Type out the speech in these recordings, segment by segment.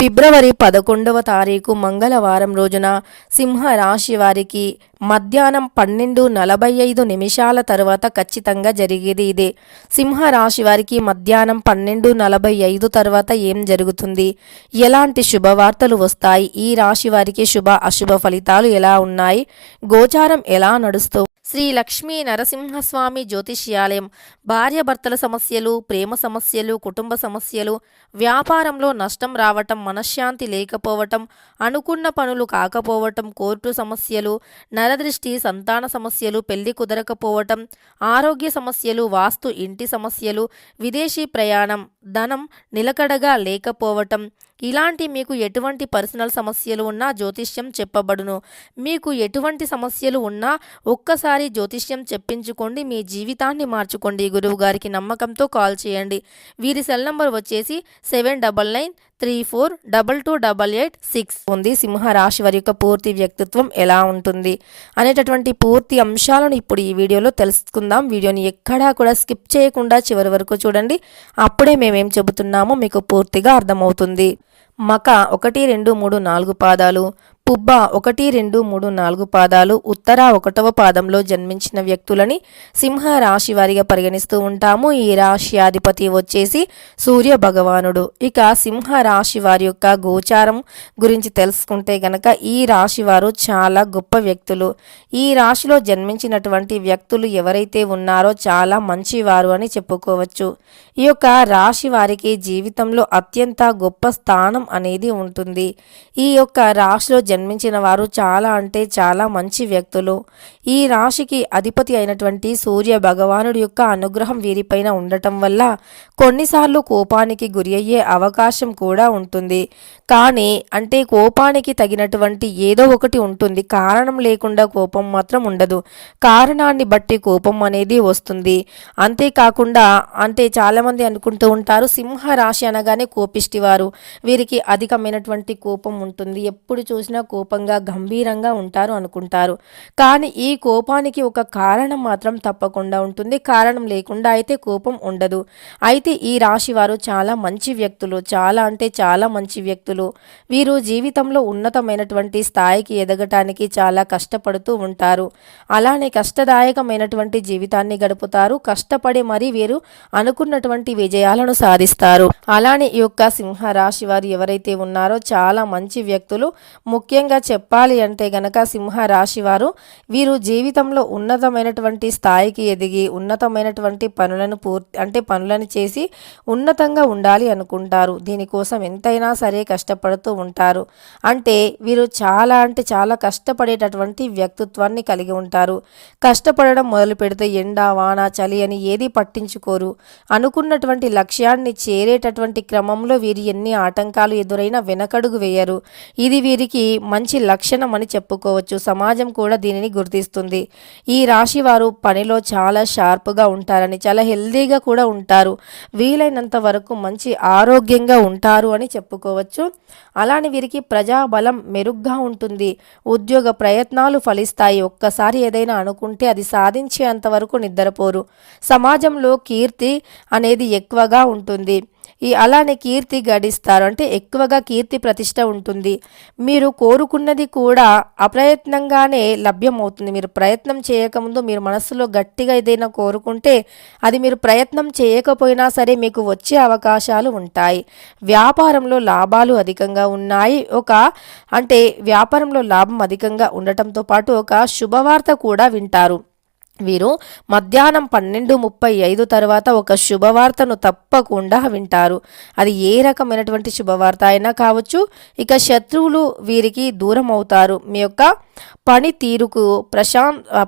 ఫిబ్రవరి 11వ తారీఖు మంగళవారం రోజున సింహ రాశి వారికి మధ్యాహ్నం 12:45 తర్వాత ఖచ్చితంగా జరిగేది ఇదే. సింహ రాశి వారికి మధ్యాహ్నం 12:45 తర్వాత ఏం జరుగుతుంది, ఎలాంటి శుభవార్తలు వస్తాయి, ఈ రాశి వారికి శుభ అశుభ ఫలితాలు ఎలా ఉన్నాయి, గోచారం ఎలా నడుస్తూ శ్రీ లక్ష్మీ నరసింహస్వామి జ్యోతిష్యాలయం భార్యాభర్తల సమస్యలు, ప్రేమ సమస్యలు, కుటుంబ సమస్యలు, వ్యాపారంలో నష్టం రావటం, మనశ్శాంతి లేకపోవటం, అనుకున్న పనులు కాకపోవటం, కోర్టు సమస్యలు, నరదృష్టి, సంతాన సమస్యలు, పెళ్లి కుదరకపోవటం, ఆరోగ్య సమస్యలు, వాస్తు ఇంటి సమస్యలు, విదేశీ ప్రయాణం, ధనం నిలకడగా లేకపోవటం, ఇలాంటి మీకు ఎటువంటి పర్సనల్ సమస్యలు ఉన్నా జ్యోతిష్యం చెప్పబడును. మీకు ఎటువంటి సమస్యలు ఉన్నా ఒక్కసారి జ్యోతిష్యం చెప్పించుకోండి, మీ జీవితాన్ని మార్చుకోండి. గురువు గారికి నమ్మకంతో కాల్ చేయండి. వీరి సెల్ నంబర్ వచ్చేసి 7993422886 ఉంది. సింహరాశి వారి యొక్క పూర్తి వ్యక్తిత్వం ఎలా ఉంటుంది అనేటటువంటి పూర్తి అంశాలను ఇప్పుడు ఈ వీడియోలో తెలుసుకుందాం. వీడియోని ఎక్కడా కూడా స్కిప్ చేయకుండా చివరి వరకు చూడండి. అప్పుడే మేమేం చెబుతున్నామో మీకు పూర్తిగా అర్థమవుతుంది. మక 1, 2, 3, 4 పాదాలు, పుబ్బ 1, 2, 3, 4 పాదాలు, ఉత్తర 1వ పాదంలో జన్మించిన వ్యక్తులని సింహ రాశి వారిగా పరిగణిస్తూ ఉంటాము. ఈ రాశి అధిపతి వచ్చేసి సూర్య భగవానుడు. ఇక సింహ రాశి వారి యొక్క గోచారం గురించి తెలుసుకుంటే గనక ఈ రాశి వారు చాలా గొప్ప వ్యక్తులు. ఈ రాశిలో జన్మించినటువంటి వ్యక్తులు ఎవరైతే ఉన్నారో చాలా మంచివారు అని చెప్పుకోవచ్చు. ఈ యొక్క రాశి వారికి జీవితంలో అత్యంత గొప్ప స్థానం అనేది ఉంటుంది. ఈ యొక్క రాశిలో జన్మించిన వారు చాలా అంటే చాలా మంచి వ్యక్తులు. ఈ రాశికి అధిపతి అయినటువంటి సూర్య భగవానుడి యొక్క అనుగ్రహం వీరిపైన ఉండటం వల్ల కొన్నిసార్లు కోపానికి గురి అయ్యే అవకాశం కూడా ఉంటుంది. కానీ అంటే కోపానికి తగినటువంటి ఏదో ఒకటి ఉంటుంది, కారణం లేకుండా కోపం మాత్రం ఉండదు. కారణాన్ని బట్టి కోపం అనేది వస్తుంది. అంతేకాకుండా అంటే చాలామంది అనుకుంటూ ఉంటారు సింహ రాశి అనగానే కోపిష్టివారు, వీరికి అధికమైనటువంటి కోపం ఉంటుంది, ఎప్పుడు చూసినా కోపంగా గంభీరంగా ఉంటారు అనుకుంటారు. కానీ ఈ కోపానికి ఒక కారణం మాత్రం తప్పకుండా ఉంటుంది. కారణం లేకుండా అయితే కోపం ఉండదు. అయితే ఈ రాశి వారు చాలా మంచి వ్యక్తులు, చాలా అంటే చాలా మంచి వ్యక్తులు. వీరు జీవితంలో ఉన్నతమైనటువంటి స్థాయికి ఎదగటానికి చాలా కష్టపడుతూ ఉంటారు. అలానే కష్టదాయకమైనటువంటి జీవితాన్ని గడుపుతారు. కష్టపడి మరీ వీరు అనుకున్నటువంటి విజయాలను సాధిస్తారు. అలానే ఈ యొక్క సింహ రాశి వారు ఎవరైతే ఉన్నారో చాలా మంచి వ్యక్తులు. ముఖ్యంగా చెప్పాలి అంటే గనక సింహ రాశి వారు వీరు జీవితంలో ఉన్నతమైనటువంటి స్థాయికి ఎదిగి ఉన్నతమైనటువంటి పనులను చేసి ఉన్నతంగా ఉండాలి అనుకుంటారు. దీనికోసం ఎంతైనా సరే కష్టపడుతూ ఉంటారు. అంటే వీరు చాలా అంటే చాలా కష్టపడేటటువంటి వ్యక్తిత్వాన్ని కలిగి ఉంటారు. కష్టపడడం మొదలు పెడితే ఎండ, వాన, చలి అని ఏది పట్టించుకోరు. అనుకున్నటువంటి లక్ష్యాన్ని చేరేటటువంటి క్రమంలో వీరు ఎన్ని ఆటంకాలు ఎదురైనా వెనకడుగు వేయరు. ఇది వీరికి మంచి లక్షణం అని చెప్పుకోవచ్చు. సమాజం కూడా దీనిని గుర్తిస్తుంది. ఈ రాశి వారు పనిలో చాలా షార్ప్గా ఉంటారని, చాలా హెల్దీగా కూడా ఉంటారు. వీలైనంత వరకు మంచి ఆరోగ్యంగా ఉంటారు అని చెప్పుకోవచ్చు. అలానే వీరికి ప్రజాబలం మెరుగ్గా ఉంటుంది. ఉద్యోగ ప్రయత్నాలు ఫలిస్తాయి. ఒక్కసారి ఏదైనా అనుకుంటే అది సాధించేంత వరకు నిద్రపోరు. సమాజంలో కీర్తి అనేది ఎక్కువగా ఉంటుంది. అలానే కీర్తి గడిస్తారు. అంటే ఎక్కువగా కీర్తి ప్రతిష్ట ఉంటుంది. మీరు కోరుకున్నది కూడా అప్రయత్నంగానే లభ్యమవుతుంది. మీరు ప్రయత్నం చేయకముందు మీరు మనస్సులో గట్టిగా ఏదైనా కోరుకుంటే అది మీరు ప్రయత్నం చేయకపోయినా సరే మీకు వచ్చే అవకాశాలు ఉంటాయి. వ్యాపారంలో లాభాలు అధికంగా ఉన్నాయి. వ్యాపారంలో లాభం అధికంగా ఉండటంతో పాటు ఒక శుభవార్త కూడా వింటారు. వీరు మధ్యాహ్నం 12:35 తర్వాత ఒక శుభవార్తను తప్పకుండా వింటారు. అది ఏ రకమైనటువంటి శుభవార్త అయినా కావచ్చు. ఇక శత్రువులు వీరికి దూరం అవుతారు. మీ యొక్క పనితీరుకు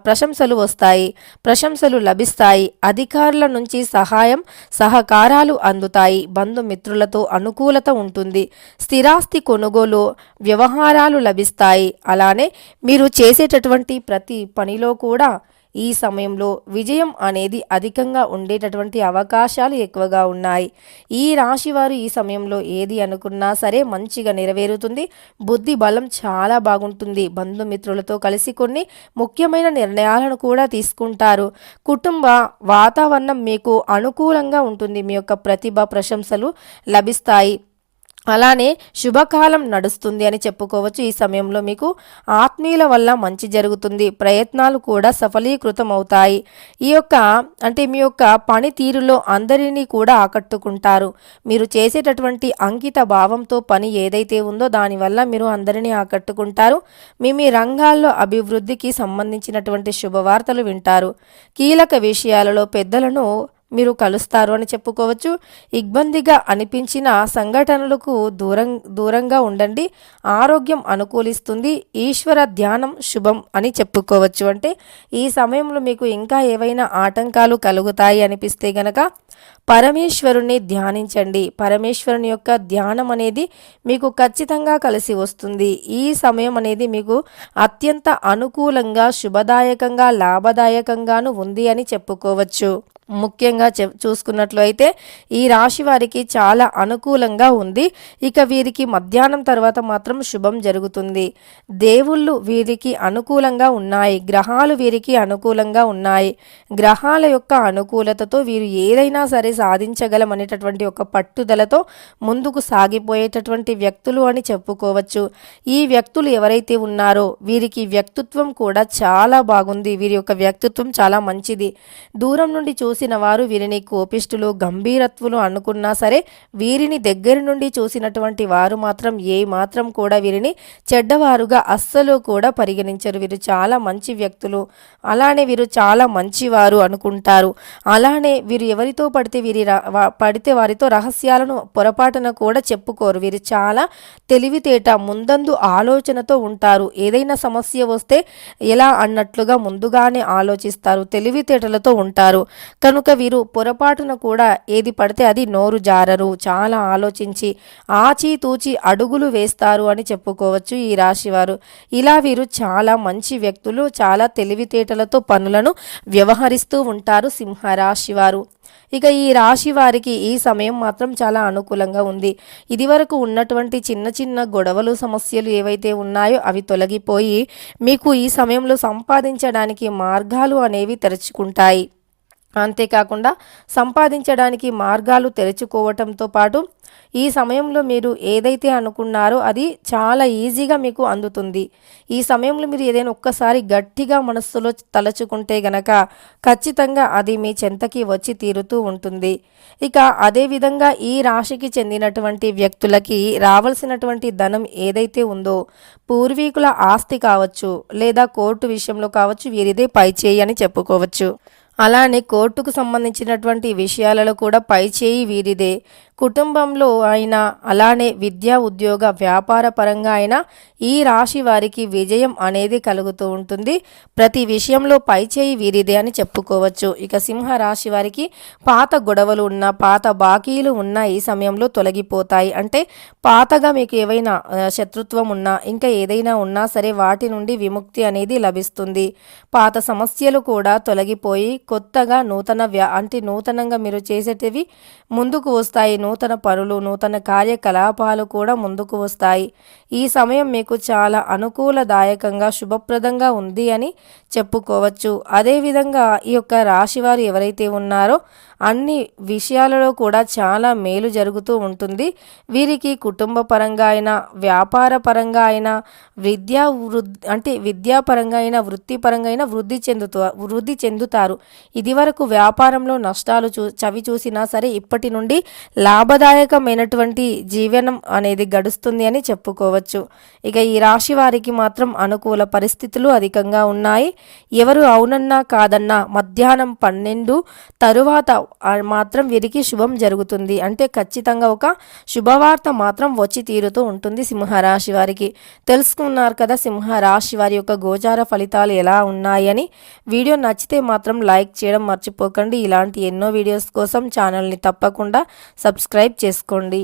ప్రశంసలు వస్తాయి, ప్రశంసలు లభిస్తాయి. అధికారుల నుంచి సహకారాలు అందుతాయి. బంధుమిత్రులతో అనుకూలత ఉంటుంది. స్థిరాస్తి కొనుగోలు వ్యవహారాలు లభిస్తాయి. అలానే మీరు చేసేటటువంటి ప్రతి పనిలో కూడా ఈ సమయంలో విజయం అనేది అధికంగా ఉండేటటువంటి అవకాశాలు ఎక్కువగా ఉన్నాయి. ఈ రాశి వారు ఈ సమయంలో ఏది అనుకున్నా సరే మంచిగా నెరవేరుతుంది. బుద్ధి బలం చాలా బాగుంటుంది. బంధుమిత్రులతో కలిసి కొన్ని ముఖ్యమైన నిర్ణయాలను కూడా తీసుకుంటారు. కుటుంబ వాతావరణం మీకు అనుకూలంగా ఉంటుంది. మీ యొక్క ప్రతిభ ప్రశంసలు లభిస్తాయి. అలానే శుభకాలం నడుస్తుంది అని చెప్పుకోవచ్చు. ఈ సమయంలో మీకు ఆత్మీయుల వల్ల మంచి జరుగుతుంది, ప్రయత్నాలు కూడా సఫలీకృతం అవుతాయి. మీ యొక్క పనితీరులో అందరినీ కూడా ఆకట్టుకుంటారు. మీరు చేసేటటువంటి అంకిత భావంతో పని ఏదైతే ఉందో దానివల్ల మీరు అందరినీ ఆకట్టుకుంటారు. మీ రంగాల్లో అభివృద్ధికి సంబంధించినటువంటి శుభవార్తలు వింటారు. కీలక విషయాలలో పెద్దలను మీరు కలుస్తారు అని చెప్పుకోవచ్చు. ఇబ్బందిగా అనిపించిన సంఘటనలకు దూరంగా ఉండండి. ఆరోగ్యం అనుకూలిస్తుంది. ఈశ్వర ధ్యానం శుభం అని చెప్పుకోవచ్చు. అంటే ఈ సమయంలో మీకు ఇంకా ఏవైనా ఆటంకాలు కలుగుతాయి అనిపిస్తే గనక పరమేశ్వరుని ధ్యానించండి. పరమేశ్వరుని యొక్క ధ్యానం అనేది మీకు ఖచ్చితంగా కలిసి వస్తుంది. ఈ సమయం అనేది మీకు అత్యంత అనుకూలంగా, శుభదాయకంగా, లాభదాయకంగాను ఉంది అని చెప్పుకోవచ్చు. ముఖ్యంగా చూసుకున్నట్లు అయితే ఈ రాశి వారికి చాలా అనుకూలంగా ఉంది. ఇక వీరికి మధ్యాహ్నం తర్వాత మాత్రం శుభం జరుగుతుంది. దేవుళ్ళు వీరికి అనుకూలంగా ఉన్నాయి. గ్రహాలు వీరికి అనుకూలంగా ఉన్నాయి. గ్రహాల యొక్క అనుకూలతతో వీరు ఏదైనా సరే సాధించగలమనేటటువంటి ఒక పట్టుదలతో ముందుకు సాగిపోయేటటువంటి వ్యక్తులు అని చెప్పుకోవచ్చు. ఈ వ్యక్తులు ఎవరైతే ఉన్నారో వీరికి వ్యక్తిత్వం కూడా చాలా బాగుంది. వీరి యొక్క వ్యక్తిత్వం చాలా మంచిది. దూరం నుండి చూసిన వారు వీరిని కోపిష్ఠులు, గంభీరత్వులు అనుకున్నా సరే వీరిని దగ్గర నుండి చూసినటువంటి వారు మాత్రం ఏ మాత్రం కూడా వీరిని చెడ్డవారుగా అస్సలు కూడా పరిగణించరు. వీరు చాలా మంచి వ్యక్తులు, అలానే వీరు చాలా మంచివారు అనుకుంటారు. అలానే వీరు ఎవరితో పడితే వారితో రహస్యాలను పొరపాటున కూడా చెప్పుకోరు. వీరు చాలా తెలివితేట, ముందందు ఆలోచనతో ఉంటారు. ఏదైనా సమస్య వస్తే ఎలా అన్నట్లుగా ముందుగానే ఆలోచిస్తారు. తెలివితేటలతో ఉంటారు. కనుక వీరు పొరపాటున కూడా ఏది పడితే అది నోరు జారరు. చాలా ఆలోచించి ఆచితూచి అడుగులు వేస్తారు అని చెప్పుకోవచ్చు ఈ రాశివారు. ఇలా వీరు చాలా మంచి వ్యక్తులు, చాలా తెలివితేటలతో పనులను వ్యవహరిస్తూ ఉంటారు సింహరాశి వారు. ఇక ఈ రాశి వారికి ఈ సమయం మాత్రం చాలా అనుకూలంగా ఉంది. ఇదివరకు ఉన్నటువంటి చిన్న చిన్న గొడవలు, సమస్యలు ఏవైతే ఉన్నాయో అవి తొలగిపోయి మీకు ఈ సమయంలో సంపాదించడానికి మార్గాలు అనేవి తెరుచుకుంటాయి. అంతేకాకుండా సంపాదించడానికి మార్గాలు తెరుచుకోవటంతో పాటు ఈ సమయంలో మీరు ఏదైతే అనుకున్నారో అది చాలా ఈజీగా మీకు అందుతుంది. ఈ సమయంలో మీరు ఏదైనా ఒక్కసారి గట్టిగా మనస్సులో తలచుకుంటే గనక ఖచ్చితంగా అది మీ చెంతకి వచ్చి తీరుతూ ఉంటుంది. ఇక అదేవిధంగా ఈ రాశికి చెందినటువంటి వ్యక్తులకి రావాల్సినటువంటి ధనం ఏదైతే ఉందో, పూర్వీకుల ఆస్తి కావచ్చు లేదా కోర్టు విషయంలో కావచ్చు, వీరిదే పైచేయి అని చెప్పుకోవచ్చు. అలానే కోర్టుకు సంబంధించినటువంటి విషయాలలో కూడా పైచేయి వీరిదే. కుటుంబంలో అయినా, అలానే విద్యా, ఉద్యోగ, వ్యాపార పరంగా అయినా ఈ రాశి వారికి విజయం అనేది కలుగుతూ ఉంటుంది. ప్రతి విషయంలో పైచేయి వీరిదే అని చెప్పుకోవచ్చు. ఇక సింహ రాశి వారికి పాత గొడవలు ఉన్నా, పాత బాకీలు ఉన్నా ఈ సమయంలో తొలగిపోతాయి. అంటే పాతగా మీకు ఏవైనా శత్రుత్వం ఉన్నా, ఇంకా ఏదైనా ఉన్నా సరే వాటి నుండి విముక్తి అనేది లభిస్తుంది. పాత సమస్యలు కూడా తొలగిపోయి కొత్తగా నూతనంగా మీరు చేసేటివి ముందుకు వస్తాయి. నూతన పనులు, నూతన కార్యకలాపాలు కూడా ముందుకు వస్తాయి. ఈ సమయం మీకు చాలా అనుకూలదాయకంగా, శుభప్రదంగా ఉంది అని చెప్పుకోవచ్చు. అదేవిధంగా ఈ యొక్క రాశివారు ఎవరైతే ఉన్నారో అన్ని విషయాలలో కూడా చాలా మేలు జరుగుతూ ఉంటుంది. వీరికి కుటుంబ పరంగా అయినా, వ్యాపార పరంగా అయినా, విద్యాపరంగా అయినా, వృత్తిపరంగా అయినా వృద్ధి చెందుతారు. ఇదివరకు వ్యాపారంలో నష్టాలు చవి చూసినా సరే ఇప్పటి నుండి లాభదాయకమైనటువంటి జీవనం అనేది గడుస్తుంది అని చెప్పుకోవచ్చు. ఇక ఈ రాశి వారికి మాత్రం అనుకూల పరిస్థితులు అధికంగా ఉన్నాయి. ఎవరు అవునన్నా కాదన్నా మధ్యాహ్నం 12 తరువాత మాత్రం వీరికి శుభం జరుగుతుంది. అంటే ఖచ్చితంగా ఒక శుభవార్త మాత్రం వచ్చి తీరుతూ ఉంటుంది సింహరాశి వారికి. తెలుసుకున్నారు కదా సింహరాశి వారి యొక్క గోచార ఫలితాలు ఎలా ఉన్నాయని. వీడియో నచ్చితే మాత్రం లైక్ చేయడం మర్చిపోకండి. ఇలాంటి ఎన్నో వీడియోస్ కోసం ఛానల్ని తప్పకుండా సబ్స్క్రైబ్ చేసుకోండి.